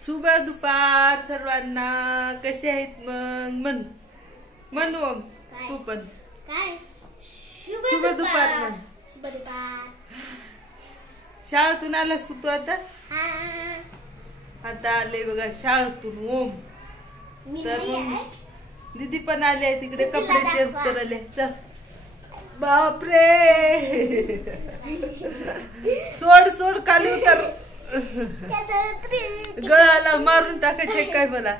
शुभ दुपार सर्वांना. कसे आहेत मग? म्हण ओम तू पण काय शुभ दुपार म्हण. शुभ दुपार. शाळेतून आलास तू आता? आता आले बघा शाळेतून ओम. तर मग दीदी पण आली आहे तिकडे कपडे चेंज करायला. चल बापरे सोड सोड खाली उतर. गळाला मारून टाकायचे काय मला.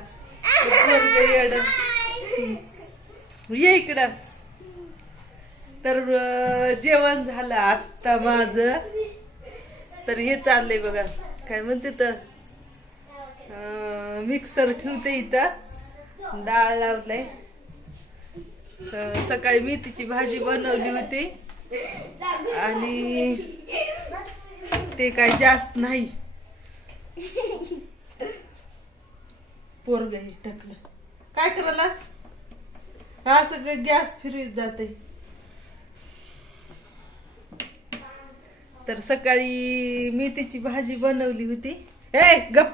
ये इकडं. तर जेवण झालं आता माझं. तर हे चाललंय बघा काय म्हणते तर मिक्सर ठेवते इथं. डाळ लावलंय. सकाळी मेथीची भाजी बनवली होती आणि ते काय जास्त नाही. पोरग टाकलं काय करायलास? हा सगळं गॅस फिरवीत जाते. तर सकाळी मेथीची भाजी बनवली होती. ए गप.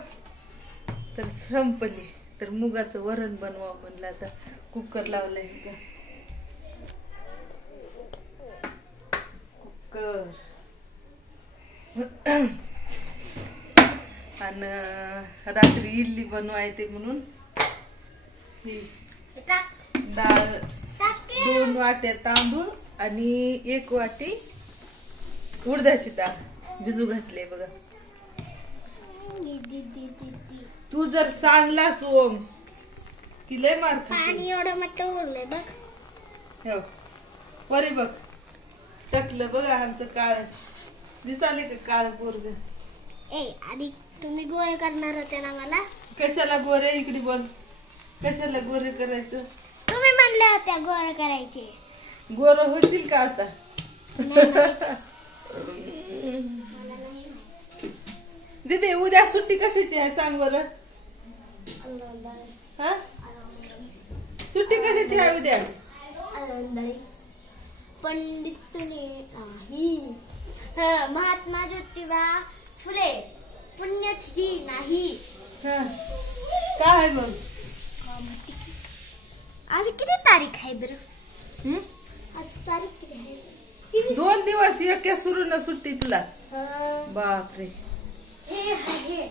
तर संपली. तर मुगाचं वरण बनवा म्हणलं. आता कुकर लावलंय का कुकर. आणि रात्री इडली बनवायचे म्हणून ही डाळ 2 वाट्या तांदूळ आणि 1 वाटी उडदाची डाळ भिजू घातले बघा. तू जर सांगलाच ओम की लय मार पाणी एवढं मोठं उरलंय बघ. वरी बघ टाकलं बघा. आमचं काळ दिसाले का काळ पोरग. ए आधी तुम्ही गोरे करणार होते ना मला. कशाला गोरे? इकडे बोल. कशाला गोरे करायचं? तुम्ही म्हणले होते गोरे करायचे. गोर होतील का आता? दीदी उद्या सुट्टी कशाची आहे सांग बरं. हा सुट्टी कशाची आहे उद्या? पंडित नाही. महात्मा ज्योतिबा फुले पुण्यतिथी नाही. काय आहे मग? आज किती तारीख आहे बरं? आज तारीख किती आहे? 2 दिवस एका सुरू न सुट्टी तुला. बापरे. हे आहे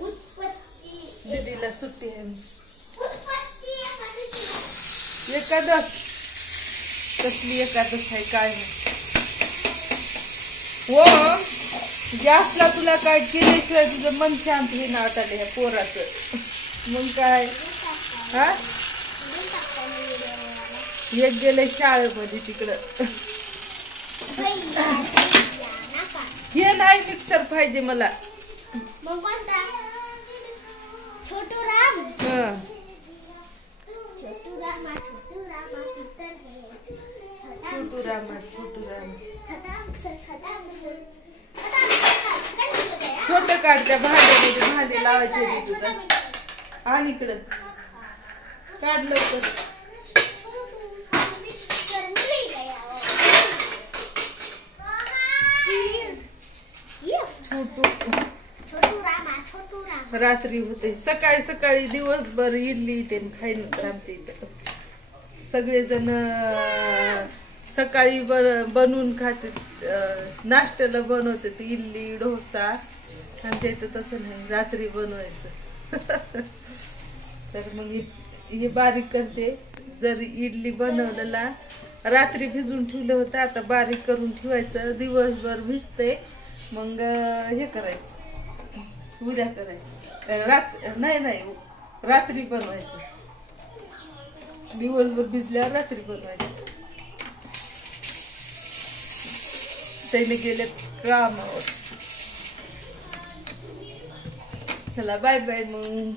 उत्पत्ती. दीदीला सुट्टी आहे. एकादश. कसली एकादश आहे काय नाही. हो जास्तला तुला काय केल्याशिवाय तुझं मन शांत होईना वाटायला ह्या पोराचं. मग काय हा एक गेले शाळेमध्ये तिकडं. हे नाही मिक्सर पाहिजे मला. मग कोणता? छोटू राम. छोटू रामा छोटू रामा मिक्सर है. छोटू रामा छोटू राम. छोट काढ त्या भांड्यामध्ये. भांडे लावायचे तुझं. आणि इकडं काढ लवकर. रात्री होते. सकाळी सकाळी दिवसभर इडली ते खाईन आमच्या इथं. सगळेजण सकाळी बनवून खाते. नाश्त्याला बनवते ते इडली डोसा. आमच्या इथं तसं नाही. रात्री बनवायचं. तर मग हे बारीक करते. जर इडली बनवलेला रात्री भिजून ठेवलं होतं. आता बारीक करून ठेवायचं. दिवसभर भिजते. मग हे करायचं उद्या करायचं. नाही रात्री बनवायचं. दिवसभर भिजल्यावर रात्री बनवायचं. त्याने गेले कामावर. चला बाय बाय मग.